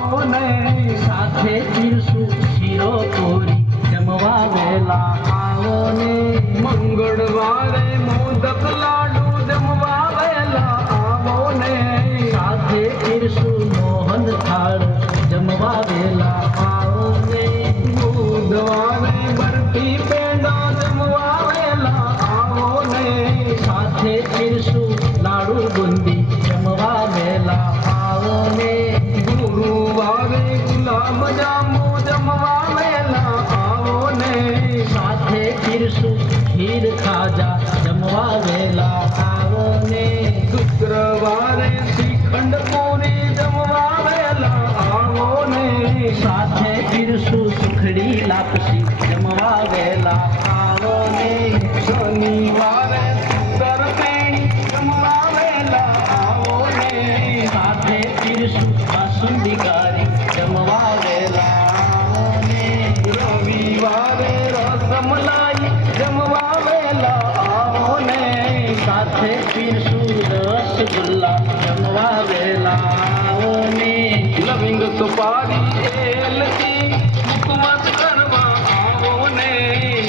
ઓને સાથે પીરસું શીરો પૂરી જમવા વેલા આવો ને મંગળવારે મોદક લાડુ જમવા વેલા આવો ને સાથે પીરસું મોહન થાળ જમવા વેલા આવો ને બુધવારે બરફી પેંડા જમવા વેલા આવો ને સાથે પીરસું લાડુ બુંદી જમવા વેલા આવો ને ગુરુવારે ગુલાબ જાંબુ જમવા વેલા આવો ને સાથે પીરસું ખીર ખાજા જમવા વેલા આવો ને શુક્રવારે શ્રીખંડ પૂરી જમવા વેલા આવો ને સાથે પીરસું સુખડી લાપસી જમવા વેલા આવો ને શનિવારે સુંદર પેણી જમવા વેલા આવો ને સાથે પીરસું બાસુંદી ગારી જમવા વેલા આવો ને રવિવારે રસમલાઈ જમવા વેલા આવો ને સાથે પીરસું રસગુલ્લા જમવા વેલા આવો ને લવિંગ સુપારી એલચી મુકમત કરવા આવો ને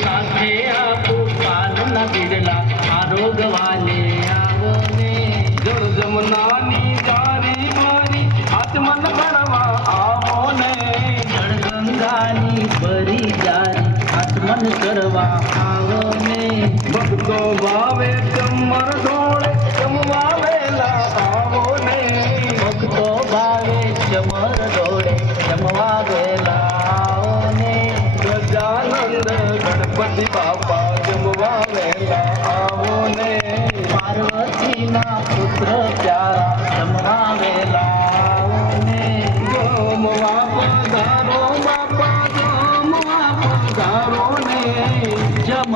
સાથે આપો પાનના બિરલા આરોગવાને આવો ને જળ જમનાની જારી મારી આચમન કરવા આવો ને જળ ગંગાની ભરી જારી આચમન કરવા આવો ને ભક્તો ભાવે ચમર ઢોળે જમવા વેલા આવો ને ભક્તો ભાવે ચમર ઢોળે જમવા વેલા આવો ને ગજાનંદ ગણપતિ બાપા જમવા વેલા આવો ને પાર્વતીના પુત્ર પ્યારા જમવા વેલા આવો ને જમવા પધારો બાપા જમવા પધારો ને જમ